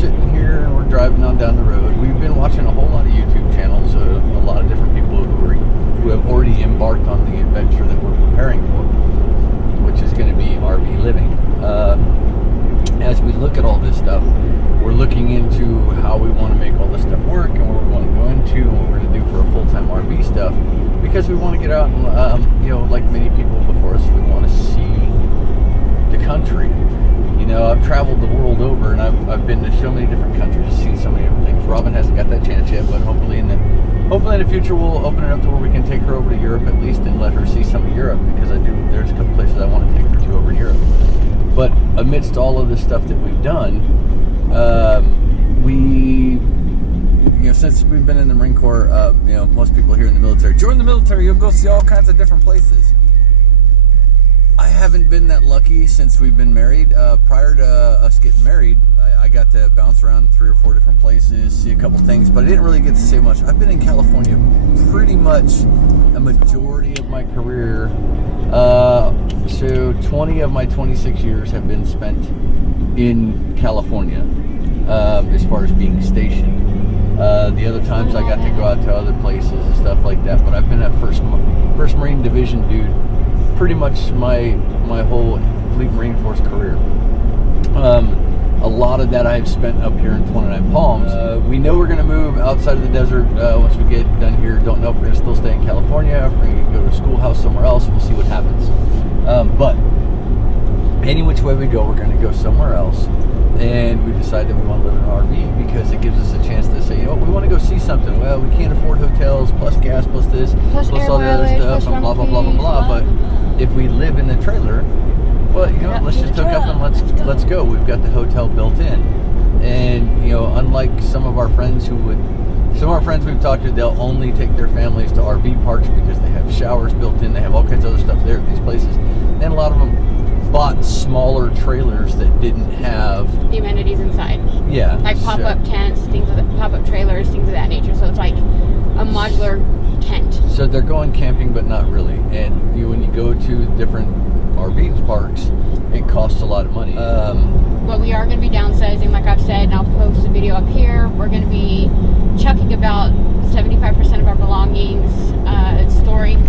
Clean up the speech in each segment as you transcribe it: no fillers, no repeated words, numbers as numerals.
sitting here and we're driving on down the road. We've been watching a whole lot of YouTube channels of a lot of different people who have already embarked on the adventure that we're preparing for, which is going to be RV living. As we look at all this stuff, we're looking into how we want to make all this stuff work and what we want to go into and what we're going to do for a full-time RV stuff, because we want to get out and, like many people before us, we want to see the country. I've traveled the world over, and I've been to so many different countries, seen so many different things. Robin hasn't got that chance yet, but hopefully in the future we'll open it up to where we can take her over to Europe at least and let her see some of Europe, because there's a couple places I want to take her to over in Europe. But amidst all of the stuff that we've done, since we've been in the Marine Corps, most people here in the military, join the military, you'll go see all kinds of different places. I haven't been that lucky since we've been married. Prior to us getting married, I got to bounce around 3 or 4 different places, see a couple things, but I didn't really get to see much. I've been in California pretty much a majority of my career. So 20 of my 26 years have been spent in California, as far as being stationed. The other times I got to go out to other places and stuff like that, but I've been a first Marine Division dude pretty much my whole Fleet Marine Force career. A lot of that I've spent up here in 29 Palms. We know we're going to move outside of the desert once we get done here. Don't know if we're going to still stay in California, if we're going to go to a schoolhouse somewhere else. We'll see what happens. But any which way we go, we're going to go somewhere else. And we decided that we want to live in an RV because it gives us a chance to say, we want to go see something. Well, we can't afford hotels, plus gas, plus this, plus all the other stuff, and blah, blah, blah, blah, blah. But if we live in the trailer, well, let's just hook up and let's go. We've got the hotel built in. And, unlike some of our friends we've talked to, they'll only take their families to RV parks because they have showers built in, they have all kinds of other stuff there at these places. And a lot of them bought smaller trailers that didn't have the amenities inside. Yeah. Like pop-up tents, pop-up trailers, things of that nature. So it's like a modular tent. So they're going camping, but not really. And when you go to different RV parks, it costs a lot of money. But we are going to be downsizing, like I've said, and I'll post a video up here. We're going to be chucking about 75% of our belongings, storing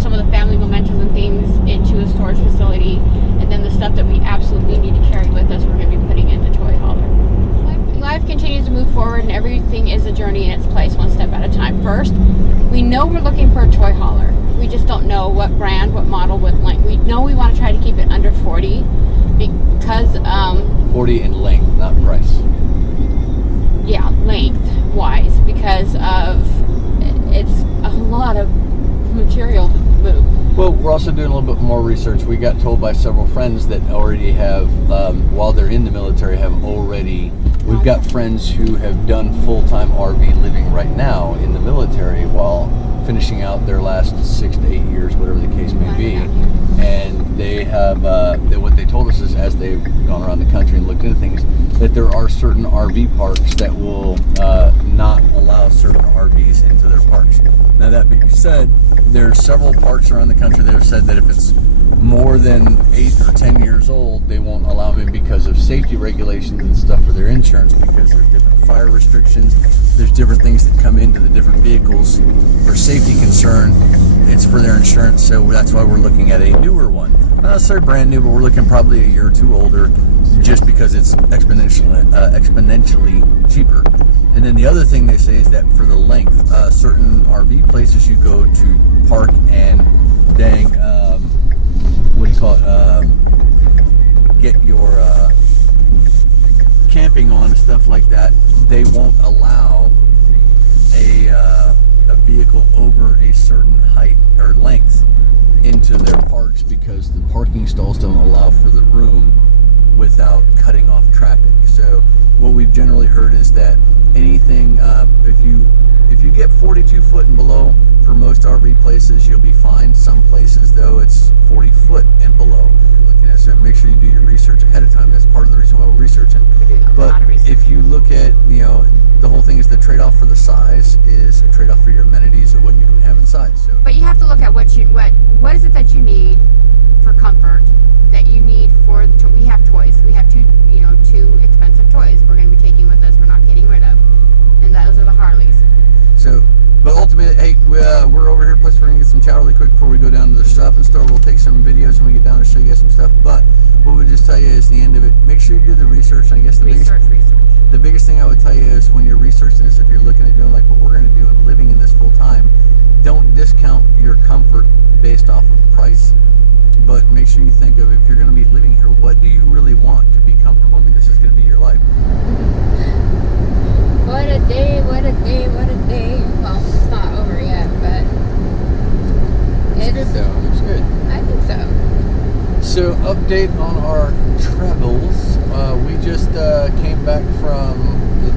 some of the family mementos and things into a storage facility, and then the stuff that we absolutely need to carry with us, we're going to be putting in the toy hauler. Life continues to move forward, and everything is a journey in its place, one step at a time. First, we know we're looking for a toy hauler. We just don't know what brand, what model, what length. We know we want to try to keep it under 40 because 40 in length, not price. Yeah, length wise, because of it's a lot of material to move. Well, we're also doing a little bit more research. We got told by several friends that already have, while they're in the military, we've got friends who have done full-time RV living right now in the military while finishing out their last 6 to 8 years, whatever the case may be. And they have, what they told us is, as they've gone around the country and looked into things, that there are certain RV parks that will not allow certain RVs into their parks. Now, that being said, there are several parks around the country that have said that if it's more than 8 or 10 years old, they won't allow them in because of safety regulations and stuff for their insurance, because there's different fire restrictions, there's different things that come into the different vehicles for safety concern. It's for their insurance, so that's why we're looking at a newer one. Not necessarily brand new, but we're looking probably a year or two older, just because it's exponentially cheaper. And then the other thing they say is that for the length, certain RV places you go to park and get your camping on and stuff like that, they won't allow a vehicle over a certain height or length into their parks, because the parking stalls don't allow for the room without cutting off traffic. So what we've generally heard is that anything, if you get 42 foot and below, for most RV places you'll be fine. Some places though, it's 40 foot and below. So make sure you do your research ahead of time. That's part of the reason why we're researching. But if you look at, the whole thing is the trade-off for the size is a trade-off for your amenities of what you can have inside. So, but you have to look at what is it that you need for comfort, that you need for we have toys. We have two expensive toys. toys we're going to be taking with us. We're not getting rid of. And those are the Harleys. So, but ultimately, hey, we're over here. Plus, we're gonna get some chow really quick before we go down to the shopping store. We'll take some videos when we get down to show you guys some stuff. But what we'll just tell you is the end of it. Make sure you do the research. And I guess the biggest thing I would tell you is when you're researching this, if you're looking at doing like what we're gonna do and living in this full time, don't discount your comfort based off of price. But make sure you think of if you're gonna be living here, what do you really want to be comfortable? I mean, this is gonna be your life. What a day, what a day, what a day. Well, it's not over yet, but it's good though. It looks good. I think so. So, update on our travels. We just came back from.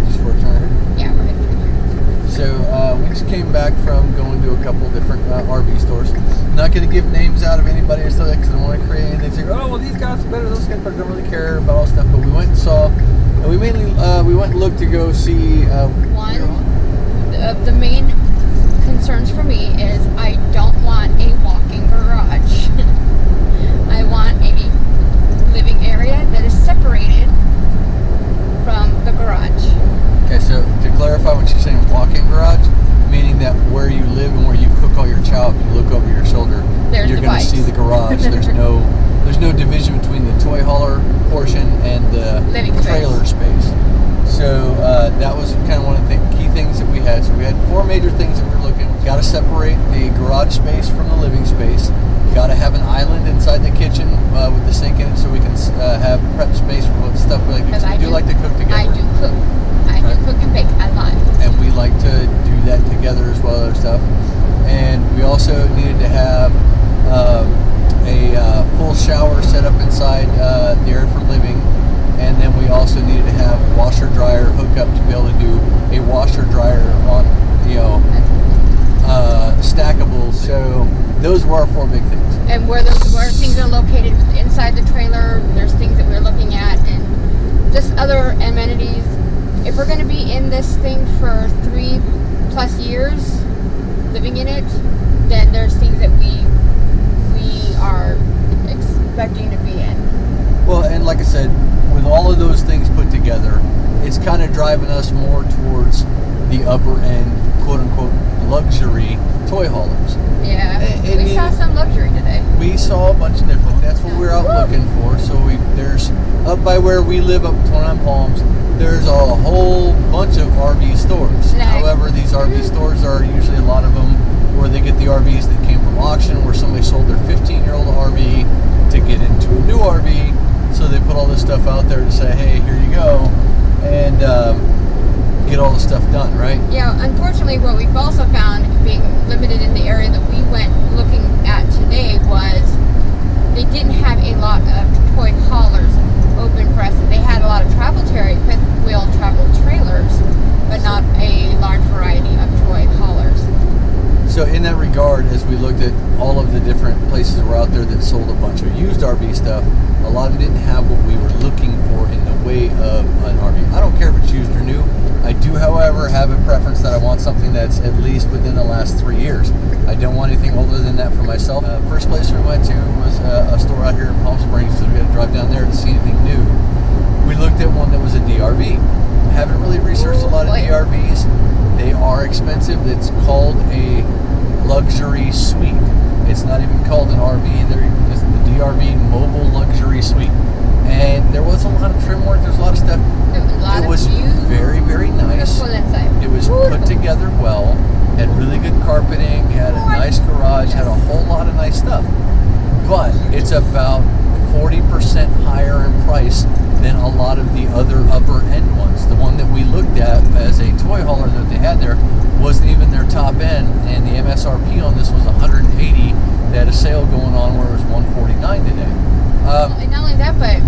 Just working on it. Yeah, we're heading. So we just came back from going to a couple different RV stores. I'm not going to give names out of anybody or stuff because I don't want to create anything. Say, oh well, these guys are better, those guys are better. I don't really care about all stuff. But we went and saw. And we mainly we went and looked to go see. One of the main concerns for me is I don't want a walk-in garage. I want a living area that is separated from the garage. Okay, so to clarify what you're saying, walk-in garage, meaning that where you live and where you cook all your chow, if you look over your shoulder, you're going to see the garage. There's no division between the toy hauler portion and the trailer space. So that was kind of one of the key things that we had. So we had 4 major things that we're looking. Got to separate the garage space from the living space. Got to have an island inside the kitchen with the sink in it, so we can have prep space for stuff we like. Because we do like to cook together. I do cook. I do cook and bake a lot. And we like to do that together as well as other stuff. And we also needed to have a full shower set up inside the area for living. And then we also needed to have washer dryer hookup to be able to do a washer dryer on, stackable. So those were our 4 big things. And where things are located inside the trailer, there's things that we're looking at, and just other amenities. If we're going to be in this thing for 3+ years, living in it, then there's things that we are expecting to be in. Well, and like I said, with all of those things put together, it's kind of driving us more towards the upper end, quote unquote, luxury toy haulers. Yeah, and we saw some luxury today. We saw a bunch of different. That's what we're out looking for. So there's up by where we live, up 29 Palms. There's a whole bunch of RV stores. However, these RV stores are usually a lot of them where they get the RVs that came from auction, where somebody sold their 15-year-old RV to get into a new RV. So they put all this stuff out there to say, hey, here you go, and get all the stuff done, right? Yeah, unfortunately, what we've also found, being limited in the area that we went looking at today, was they didn't have a lot of toy haulers open for us. They had a lot of fifth wheel travel trailers, but not a large variety of toy haulers. So in that regard, as we looked at all of the different places that were out there that sold a bunch of used RV stuff, a lot of them didn't have what we were looking for in the way of an RV. I don't care if it's used or new. I do, however, have a preference that I want something that's at least within the last 3 years. I don't want anything older than that for myself. First place we went to was a store out here in Palm Springs, so we had to drive down there to see anything new. We looked at one that was a DRV. Haven't really researched a lot of DRVs. They are expensive. It's called a luxury suite. It's not even called an RV. They're just the DRV mobile luxury suite. And there was a lot of trim work. There's a lot of stuff. It was very, very nice. It was put together well. Had really good carpeting. Had a nice garage. Had a whole lot of nice stuff. But it's about 40% higher in price than a lot of the other upper end ones. The one that we looked at as a toy hauler that they had there wasn't even their top end, and the MSRP on this was $180. They had a sale going on where it was $149 today. And not only that, but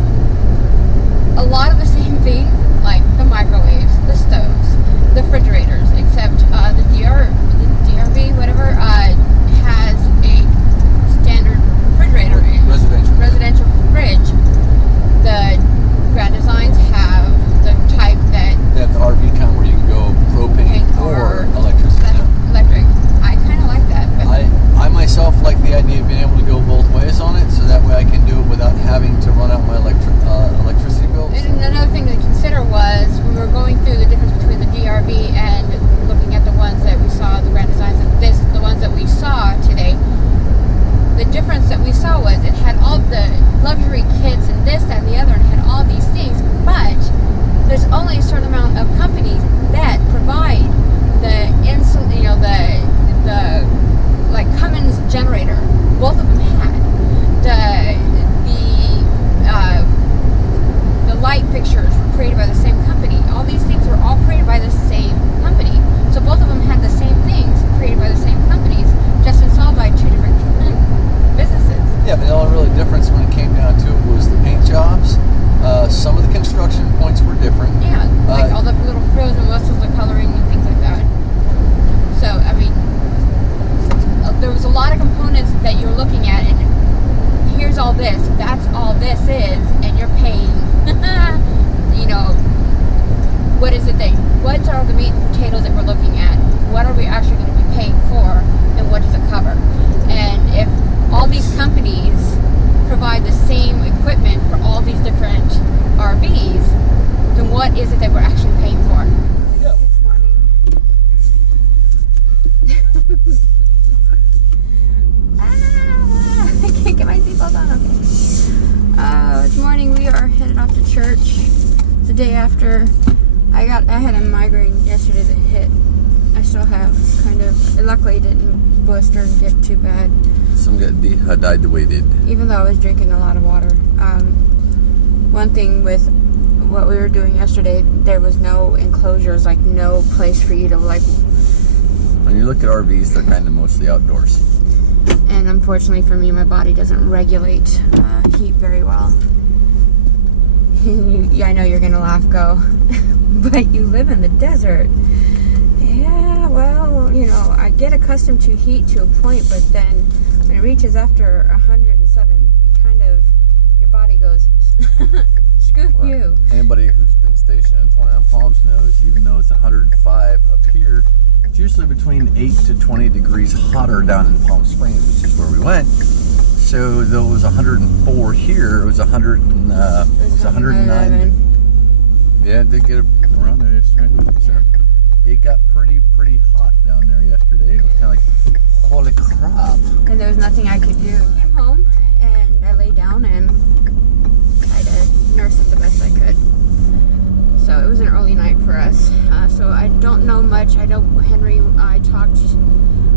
a lot of the same things, like the microwaves, the stoves, the refrigerators, except the DRV, whatever, has a standard refrigerator, residential fridge. The Grand Designs have the type that they have the RV kind where you can go propane or electricity. Electric. I kind of like that. But I myself like the idea of being able to go both ways on it, so that way I can do it without having to run out my electricity what are the meat and potatoes that we're looking at? What are we actually going to be paying for, and what does it cover? And if all these companies provide the same equipment for all these different RVs, then what is it that we're actually paying for? Yeah. It's morning. I can't get my seatbelt on. Okay. It's morning. We are headed off to church. It's the day after I had a migraine yesterday that hit. I still have, kind of. Luckily, it didn't blister and get too bad. Some got dehydrated. Even though I was drinking a lot of water. One thing with what we were doing yesterday, there was no enclosures, like no place for you to like. When you look at RVs, they're kind of mostly outdoors. And unfortunately for me, my body doesn't regulate heat very well. I know you're gonna laugh, go, but you live in the desert. Yeah, well, you know, I get accustomed to heat to a point, but then when it reaches after 107, you kind of, your body goes, screw you. Anybody who's been stationed in 29 Palms knows, even though it's 105 up here, it's usually between 8 to 20 degrees hotter down in Palm Springs, which is where we went. So though it was 104 here, it was 109. Yeah, it did get around there yesterday. So it got pretty hot down there yesterday. It was kind of like, holy crap. And there was nothing I could do. I came home and I lay down and tried to nurse it the best I could. So it was an early night for us. So I don't know much. I know Henry, I talked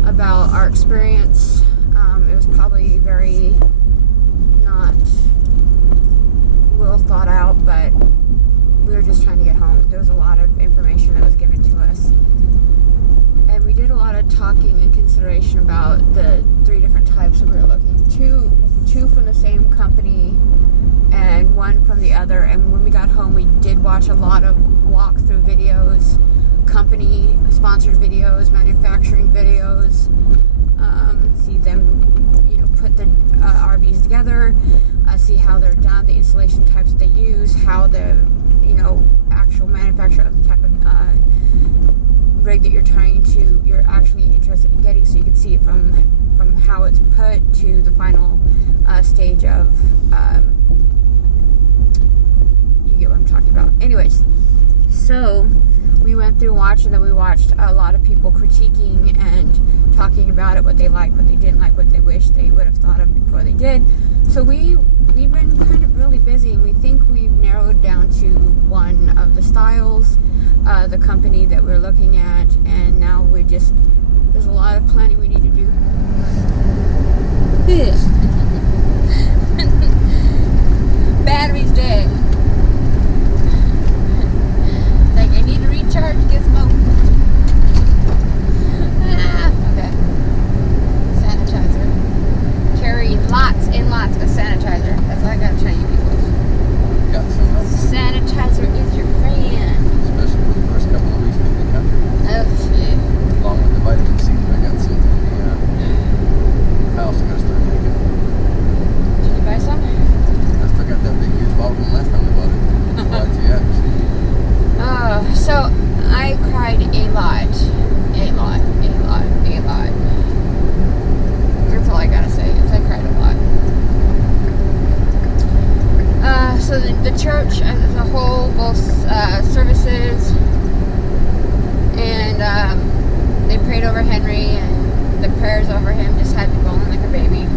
about our experience. It was probably very not well thought out, but we were just trying to get home. There was a lot of information that was given to us. And we did a lot of talking and consideration about the 3 different types that we were looking at. Two from the same company and one from the other. And when we got home, we did watch a lot of walkthrough videos, company sponsored videos, manufacturing videos, see them, you know, put the RVs together, see how they're done, the installation types that they use, how the, you know, actual manufacturer of the type of rig that you're actually interested in getting, so you can see it from how it's put to the final stage of, you get what I'm talking about. Anyways, so we went through watching, then we watched a lot of people critiquing and talking about it, what they liked, what they didn't like, what they wish they would have thought of before they did. So we've been kind of really busy, and we think we've narrowed down to one of the styles, the company that we're looking at, and now there's a lot of planning we need to do. Battery's dead. Like, I need to recharge Gizmo. Okay. Sanitizer. Carry lots and lots of sanitizer. That's all I gotta tell you people. Got some help. Sanitizer is your friend. Especially for the first couple of weeks in the country. Oh, shit. Along with the vitamin C that I got sent to the house, I gotta start taking. Did you buy some? I still got that big used bottle from last time we bought it. So I cried a lot. That's all I gotta say, is I cried a lot. So the church as a whole, both services, and they prayed over Henry, and the prayers over him just had me bawling like a baby.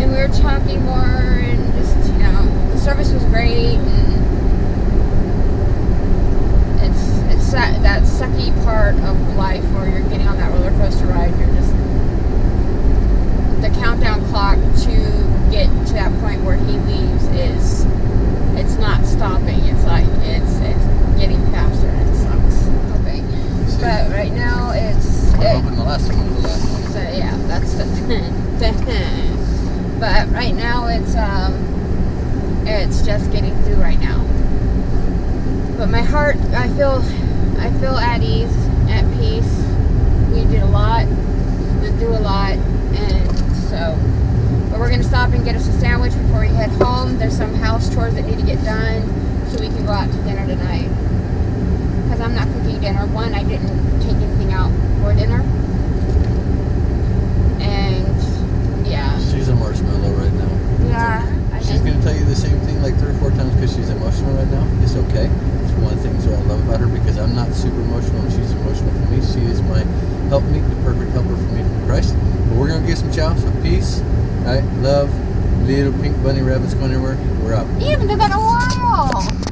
And we were talking more, and just, you know, the service was great, and it's that sucky part of life where you're getting on that roller coaster ride. You're just, the countdown clock to get to that point where he leaves it's not stopping. It's like it's getting faster, and it sucks. Okay, but right now Hoping the last one was the last one. So yeah, that's the thing. But right now it's just getting through right now. But my heart, I feel at ease, at peace. We did a lot, went through a lot, and so. But we're gonna stop and get us a sandwich before we head home. there's some house chores that need to get done so we can go out to dinner tonight. Because I'm not cooking dinner. One, I didn't take anything out for dinner. And, yeah. She's a marshmallow right now. Yeah. She's going to tell you the same thing like 3 or 4 times because she's emotional right now. It's okay. It's one of the things that I love about her because I'm not super emotional and she's emotional for me. She is my helpmeet, the perfect helper for me from Christ. But we're going to give some chow, some peace, right? Love, little pink bunny rabbits going everywhere. We're out. You haven't done that in a while.